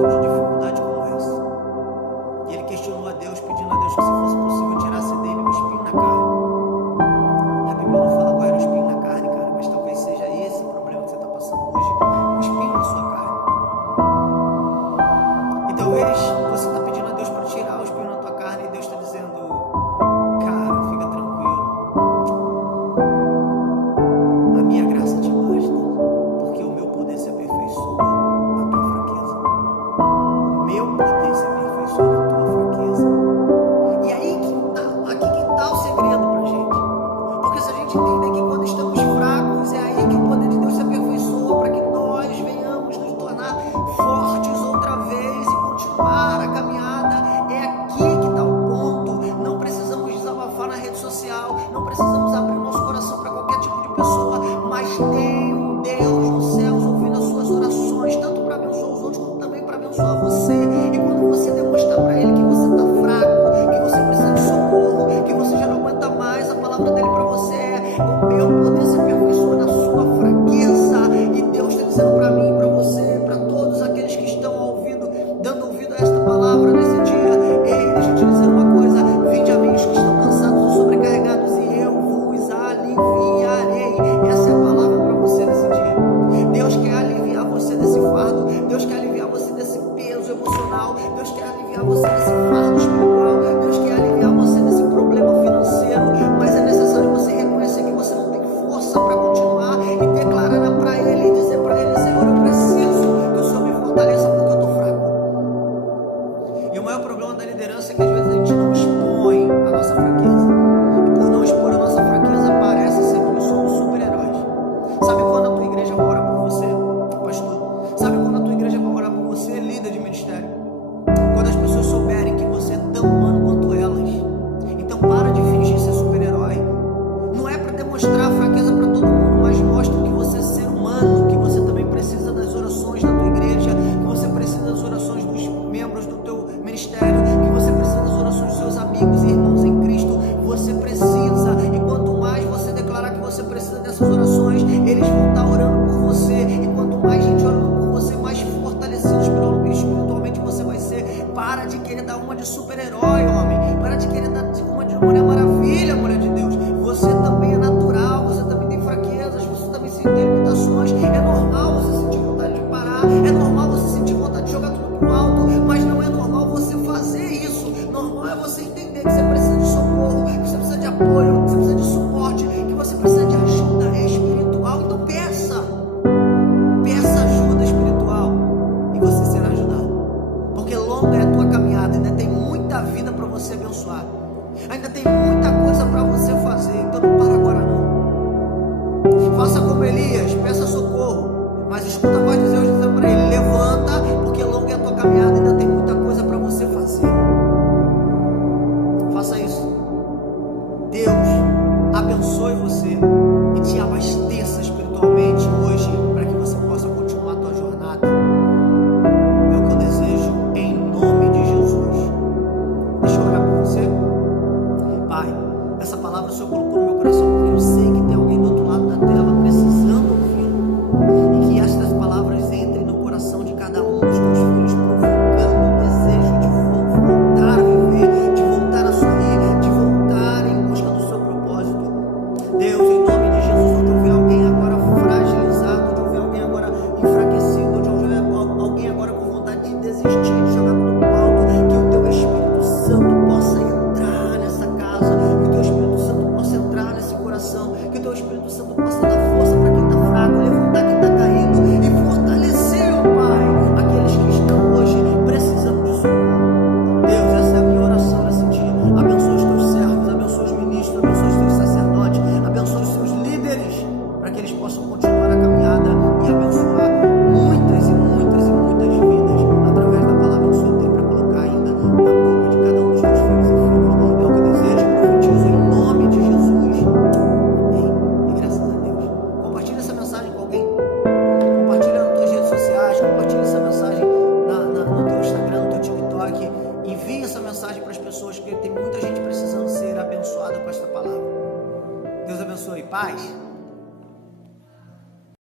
momentos de dificuldade como essa. E ele questionou a Deus, pedindo a Deus que, se fosse possível, tirasse dele um espinho na carne. A Bíblia não fala qual era o espinho na carne, cara, mas talvez seja esse o problema que você está passando hoje, um espinho na sua carne. E talvez você está pedindo a Deus para tirar o espinho na tua carne, e Deus está dizendo: cara, fica tranquilo, a minha graça te basta, porque o meu poder se aperfeiçoa na tua fraqueza. O meu poder se aperfeiçoa na tua fraqueza. E aí aqui que tá o segredo pra gente. Porque se a gente entender que quando estamos fracos, é aí que o poder de Deus se aperfeiçoa, para que nós venhamos nos tornar fortes outra vez e continuar a caminhada. É aqui que está o ponto. Não precisamos desabafar na rede social, não precisamos abrir o nosso coração para qualquer tipo de pessoa, mas tem um Deus nos céus ouvindo as suas orações, tanto para abençoar os outros, como também para abençoar você. E quando você demonstrar para Ele que você está fraco, que você precisa de socorro, que você já não aguenta mais, a palavra dele para você é: o meu poder se aperfeiçoa na sua fraqueza. E Deus está dizendo para mim, para você, para todos aqueles que estão ouvindo, dando ouvido a esta palavra nesse dia: ei, deixa eu te dizer uma coisa, vinde a mim os que estão cansados e sobrecarregados, e eu vos aliviarei. Essa é a palavra para você nesse dia. Deus quer aliviar você desse fardo, Deus quer aliviar você desse peso emocional, Deus quer aliviar você desse fardo espiritual, Deus quer aliviar você desse problema financeiro, mas é necessário você reconhecer que você não tem força para continuar e declarar para Ele e dizer para Ele: Senhor, eu preciso que o Senhor me fortaleça porque eu estou fraco. E o maior problema da liderança é que às vezes a gente não expõe a nossa fraqueza, e por não expor a nossa fraqueza parece sempre que somos super-heróis. Sabe quando a tua igreja vai orar por você, pastor? Sabe quando a tua igreja vai orar por você, líder de ministério? Quando as pessoas souberem que você é tão humano quanto elas. Então para de fingir ser super-herói. Não é para demonstrar fraqueza para todo mundo, mas mostra que você é ser humano, que você também precisa das orações da tua igreja, que você precisa das orações dos membros do teu ministério, que você precisa das orações dos seus amigos e irmãos em Cristo. Você precisa, e quanto mais você declarar que você precisa dessas orações, eles vão estar orando por você, e quanto mais gente orando por você, mais fortalecido espiritualmente você vai ser. Para de querer dar uma de super-herói, homem. Para de querer dar uma de Mulher Maravilha, mulher de Deus. Você também é natural, você também tem fraquezas, você também tem limitações. É normal você sentir vontade de parar, é normal você sentir vontade de jogar tudo pro alto, mas não é normal você fazer isso. Normal é você entender que você precisa de socorro, que você precisa de apoio, que você precisa de suporte, que você precisa de ajuda espiritual. Então peça ajuda espiritual e você será ajudado. Porque longa é a tua caminhada, ainda tem muita vida para você abençoar, ainda tem muita coisa para você fazer. Então não para agora não. Faça como Elias, peça socorro, mas escuta a voz de Deus